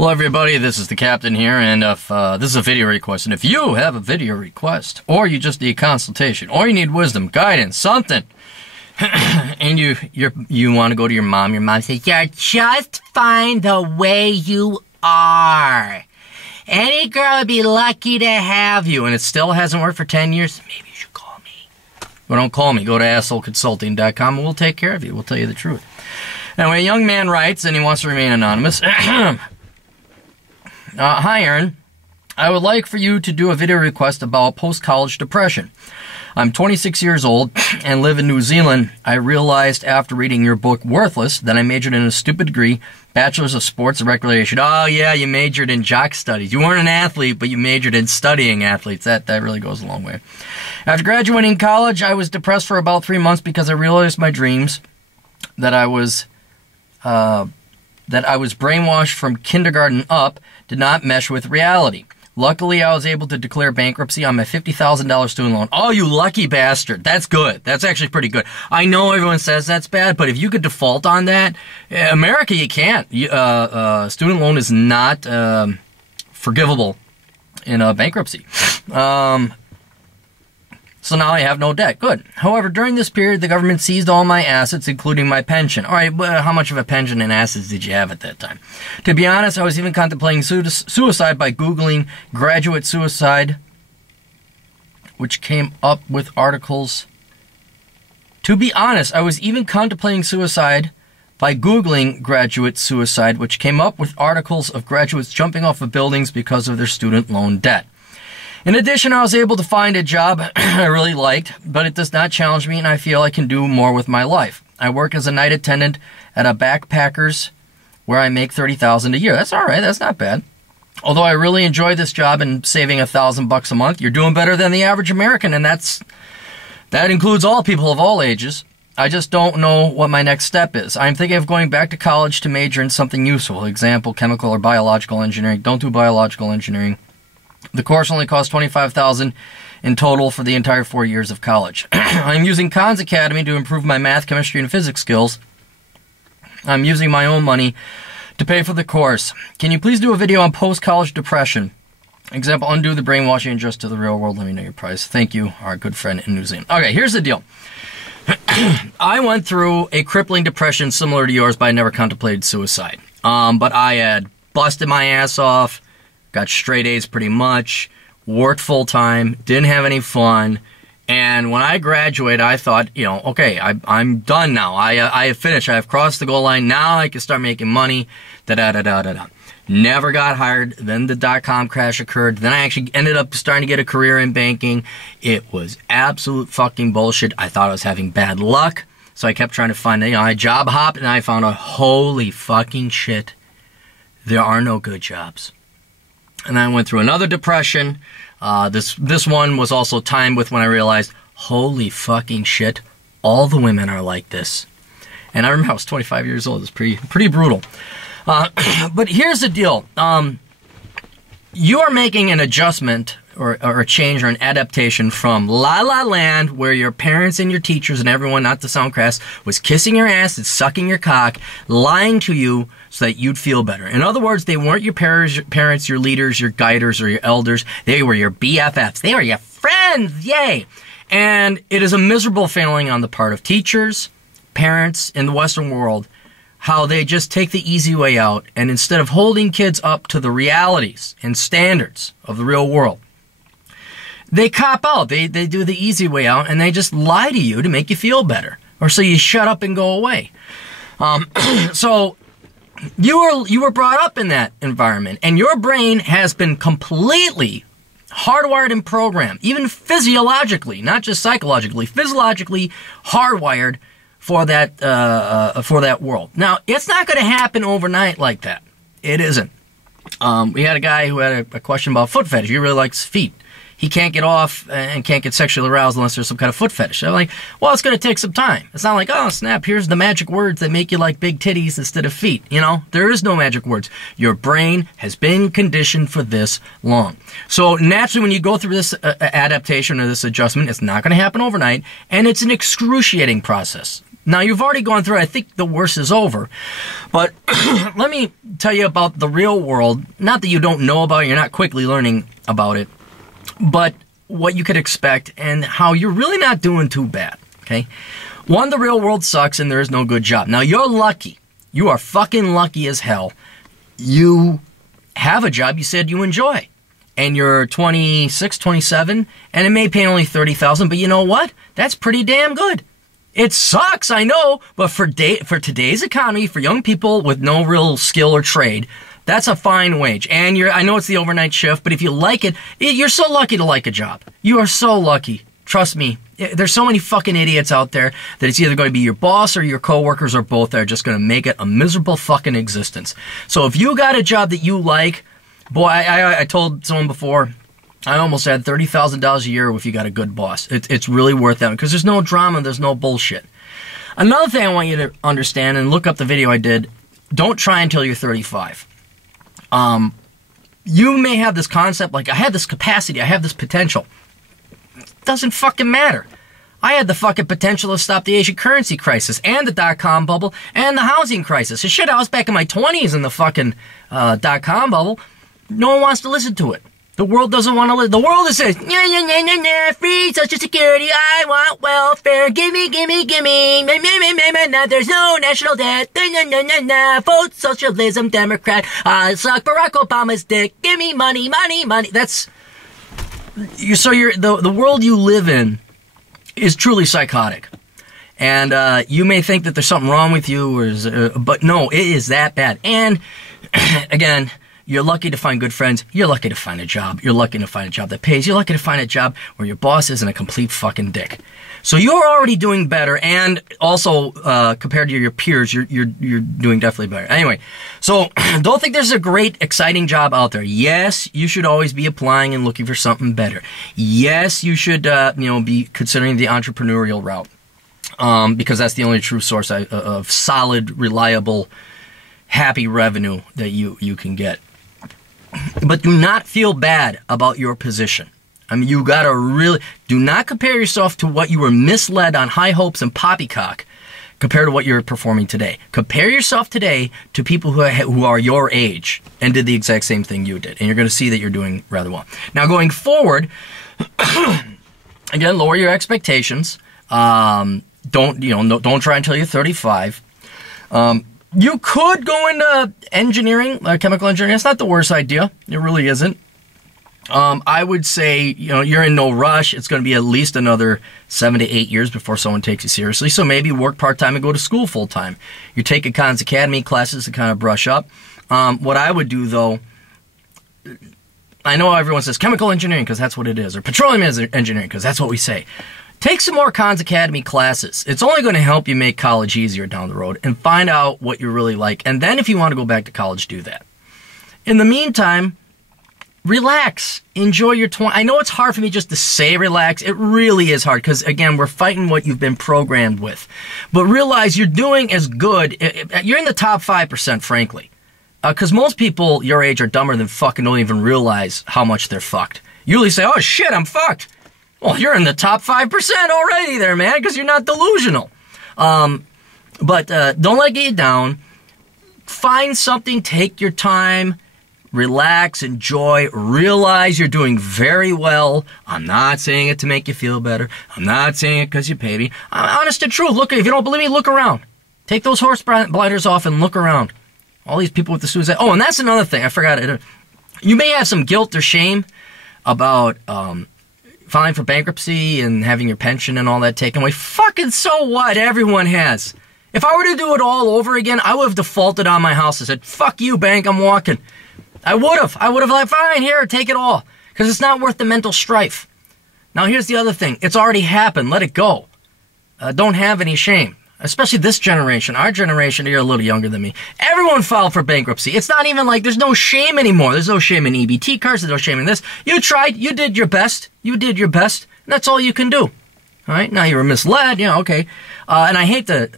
Hello everybody, this is the Captain here, and if this is a video request, and if you have a video request, or you just need consultation, or you need wisdom, guidance, something, and you want to go to your mom says, "You're just fine the way you are. Any girl would be lucky to have you," and it still hasn't worked for 10 years, maybe you should call me. Well, don't call me. Go to assholeconsulting.com and we'll take care of you. We'll tell you the truth. Anyway, a young man writes, and he wants to remain anonymous. Hi, Aaron. I would like for you to do a video request about post-college depression. I'm 26 years old and live in New Zealand. I realized after reading your book, Worthless, that I majored in a stupid degree, Bachelor's of Sports and Recreation. Oh, yeah, you majored in jock studies. You weren't an athlete, but you majored in studying athletes. That really goes a long way. After graduating college, I was depressed for about 3 months because I realized my dreams that I was brainwashed from kindergarten up did not mesh with reality. Luckily, I was able to declare bankruptcy on my $50,000 student loan. Oh, you lucky bastard. That's good. That's actually pretty good. I know everyone says that's bad, but if you could default on that, America, you can't. Student loan is not forgivable in a bankruptcy. So now I have no debt. Good. However, during this period, the government seized all my assets, including my pension. All right, but how much of a pension and assets did you have at that time? To be honest, I was even contemplating suicide by Googling graduate suicide, which came up with articles. To be honest, I was even contemplating suicide by Googling graduate suicide, which came up with articles of graduates jumping off of buildings because of their student loan debt. In addition, I was able to find a job I really liked, but it does not challenge me, and I feel I can do more with my life. I work as a night attendant at a backpackers where I make $30,000 a year. That's all right. That's not bad. Although I really enjoy this job and saving $1,000 a month, you're doing better than the average American, and that includes all people of all ages. I just don't know what my next step is. I'm thinking of going back to college to major in something useful. Example, chemical or biological engineering. Don't do biological engineering. The course only costs $25,000 in total for the entire 4 years of college. I'm using Khan's Academy to improve my math, chemistry, and physics skills. I'm using my own money to pay for the course. Can you please do a video on post-college depression? Example, undo the brainwashing and adjust to the real world. Let me know your price. Thank you, our good friend in New Zealand. Okay, here's the deal. I went through a crippling depression similar to yours, but I never contemplated suicide. But I had busted my ass off, got straight A's pretty much, worked full-time, didn't have any fun, and when I graduated, I thought, okay, I'm done now. I have finished. I have crossed the goal line. Now I can start making money, da-da-da-da-da-da. Never got hired. Then the dot-com crash occurred. Then I actually ended up starting to get a career in banking. It was absolute fucking bullshit. I thought I was having bad luck, so I kept trying to find, I job hopped, and I found out, holy fucking shit, there are no good jobs. And I went through another depression. This one was also timed with when I realized, holy fucking shit, all the women are like this. And I remember I was 25 years old. It was pretty brutal. But here's the deal. You are making an adjustment or a change or an adaptation from La La Land, where your parents and your teachers and everyone, not to sound crass, was kissing your ass and sucking your cock, lying to you so that you'd feel better. In other words, they weren't your parents, your leaders, your guiders, or your elders. They were your BFFs. They were your friends. Yay! And it is a miserable failing on the part of teachers, parents in the Western world, how they just take the easy way out, and instead of holding kids up to the realities and standards of the real world, they cop out. They do the easy way out, and they just lie to you to make you feel better, or so you shut up and go away. So you were brought up in that environment, and your brain has been completely hardwired and programmed, even physiologically, not just psychologically, physiologically hardwired for that world. Now, it's not going to happen overnight like that. It isn't. We had a guy who had a question about foot fetish. He really likes feet. He can't get off and can't get sexually aroused unless there's some kind of foot fetish. I'm like, well, it's going to take some time. It's not like, oh, snap, here's the magic words that make you like big titties instead of feet. There is no magic words. Your brain has been conditioned for this long. So naturally, when you go through this adaptation or this adjustment, it's not going to happen overnight, and it's an excruciating process. Now, you've already gone through it. I think the worst is over. But let me tell you about the real world. Not that you don't know about it, you're not quickly learning about it, but what you could expect and how you're really not doing too bad, okay? One, the real world sucks and there is no good job. Now, you're lucky. You are fucking lucky as hell. You have a job you said you enjoy. And you're 26, 27, and it may pay only $30,000, but you know what? That's pretty damn good. It sucks, I know, but for today's economy, for young people with no real skill or trade, that's a fine wage. And I know it's the overnight shift, but if you like it, you're so lucky to like a job. You are so lucky. Trust me. There's so many fucking idiots out there that it's either going to be your boss or your coworkers or both that are just going to make it a miserable fucking existence. So if you got a job that you like, boy, I told someone before, I almost had $30,000 a year if you got a good boss. It's really worth that because there's no drama, there's no bullshit. Another thing I want you to understand, and look up the video I did, don't try until you're 35. You may have this concept, like, I have this capacity, I have this potential. It doesn't fucking matter. I had the fucking potential to stop the Asian currency crisis and the dot-com bubble and the housing crisis. Shit, I was back in my 20s in the fucking dot-com bubble. No one wants to listen to it. The world doesn't want to listen. The world is saying, nah, free Social Security, I want welfare, gimme, there's no national debt, vote socialism, Democrat, I suck Barack Obama's dick, gimme money. That's, the world you live in is truly psychotic. And you may think that there's something wrong with you, but no, it is that bad. And again, you're lucky to find good friends. You're lucky to find a job. You're lucky to find a job that pays. You're lucky to find a job where your boss isn't a complete fucking dick. So you're already doing better, and also compared to your peers, you're doing definitely better. Anyway, so don't think there's a great, exciting job out there. Yes, you should always be applying and looking for something better. Yes, you should be considering the entrepreneurial route because that's the only true source of solid, reliable, happy revenue that you can get. But do not feel bad about your position. I mean, you gotta really, do not compare yourself to what you were misled on high hopes and poppycock compared to what you're performing today. Compare yourself today to people who are your age and did the exact same thing you did. And you're gonna see that you're doing rather well. Now going forward, again, lower your expectations. Don't try until you're 35. You could go into engineering, chemical engineering. It's not the worst idea. It really isn't. I would say, you're in no rush. It's going to be at least another 7 to 8 years before someone takes you seriously. So maybe work part-time and go to school full-time. You take a Khan's Academy classes to kind of brush up. What I would do, though, I know everyone says chemical engineering because that's what it is, or petroleum engineering because that's what we say. Take some more Khan's Academy classes. It's only going to help you make college easier down the road and find out what you really like. And then if you want to go back to college, do that. In the meantime, relax. Enjoy your 20s. I know it's hard for me just to say relax. It really is hard because, again, we're fighting what you've been programmed with. But realize you're doing as good. You're in the top 5%, frankly. Because most people your age are dumber than fucking don't even realize how much they're fucked. You usually say, oh, shit, I'm fucked. Well, you're in the top 5% already there, man, because you're not delusional. But don't let it get you down. Find something, take your time, relax, enjoy, realize you're doing very well. I'm not saying it to make you feel better. I'm not saying it because you pay me. Honest and true. Look, if you don't believe me, look around. Take those horse blinders off and look around. All these people with the suicide. Oh, and that's another thing. I forgot it. You may have some guilt or shame about filing for bankruptcy and having your pension and all that taken away. Fucking so what? Everyone has. If I were to do it all over again, I would have defaulted on my house and said, fuck you, bank, I'm walking. I would have like, fine, here, take it all. Because it's not worth the mental strife. Now, here's the other thing. It's already happened. Let it go. Don't have any shame. Especially this generation. Our generation, you're a little younger than me. Everyone filed for bankruptcy. It's not even like there's no shame anymore. There's no shame in EBT cards. There's no shame in this. You tried. You did your best. You did your best. And that's all you can do. All right? Now, you were misled. Okay. And I hate to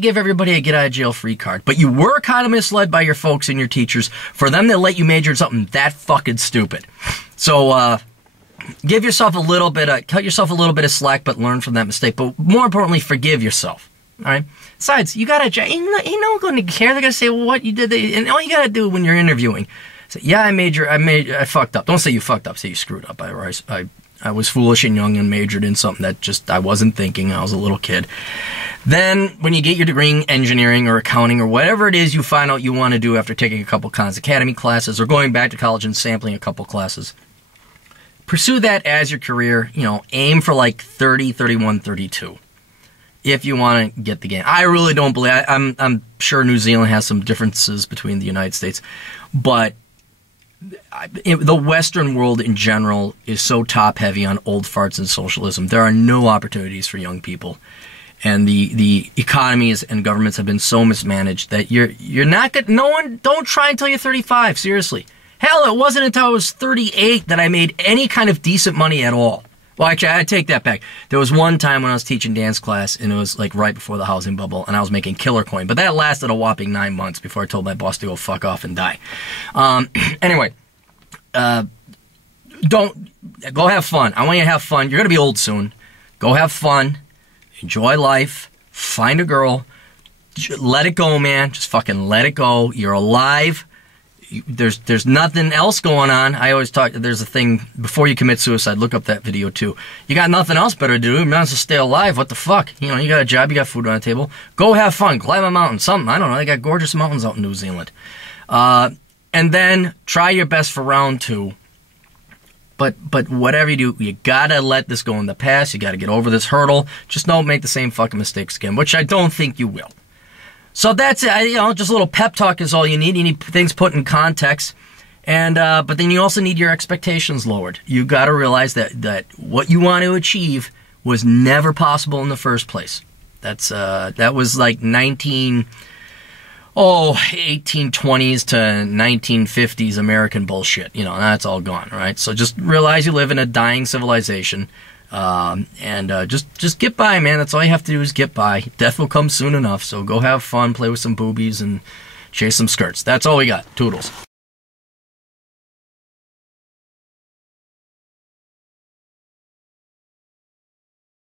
give everybody a get-out-of-jail-free card, but you were kind of misled by your folks and your teachers for them to let you major in something that fucking stupid. So, give yourself a little bit of, cut yourself a little bit of slack, but learn from that mistake. But more importantly, forgive yourself. All right. Besides, you gotta, ain't no going to care. They're gonna say, well, what you did, and all you gotta do when you're interviewing, say, yeah, I fucked up. Don't say you fucked up. Say you screwed up. I was foolish and young and majored in something that just I wasn't thinking. I was a little kid. Then, when you get your degree in engineering or accounting or whatever it is you find out you want to do after taking a couple Khan's Academy classes or going back to college and sampling a couple classes, pursue that as your career. You know, aim for like 30, 31, 32. If you want to get the game. I really don't believe, I'm sure New Zealand has some differences between the United States, but the Western world in general is so top-heavy on old farts and socialism. There are no opportunities for young people. And the economies and governments have been so mismanaged that you're not good. No one, don't try until you're 35, seriously. Hell, it wasn't until I was 38 that I made any kind of decent money at all. Well, actually, I take that back. There was one time when I was teaching dance class, and it was like right before the housing bubble, and I was making killer coin. But that lasted a whopping 9 months before I told my boss to go fuck off and die. Anyway, don't go have fun. I want you to have fun. You're gonna be old soon. Go have fun. Enjoy life. Find a girl. Let it go, man. Just fucking let it go. You're alive. There's nothing else going on. I always talk, there's a thing, before you commit suicide, look up that video too. You got nothing else better to do. You might as well stay alive. What the fuck? You know, you got a job, you got food on the table. Go have fun. Climb a mountain. Something. I don't know. They got gorgeous mountains out in New Zealand. And then try your best for round 2. But whatever you do, you gotta let this go in the past. You gotta get over this hurdle. Just don't make the same fucking mistakes again, which I don't think you will. So that's it. You know, just a little pep talk is all you need. You need things put in context. And, but then you also need your expectations lowered. You gotta realize that what you want to achieve was never possible in the first place. That was like 1820s to 1950s American bullshit. You know, that's all gone, right? So just realize you live in a dying civilization. Just get by, man. That's all you have to do is get by. Death will come soon enough. So go have fun, play with some boobies, and chase some skirts. That's all we got. Toodles.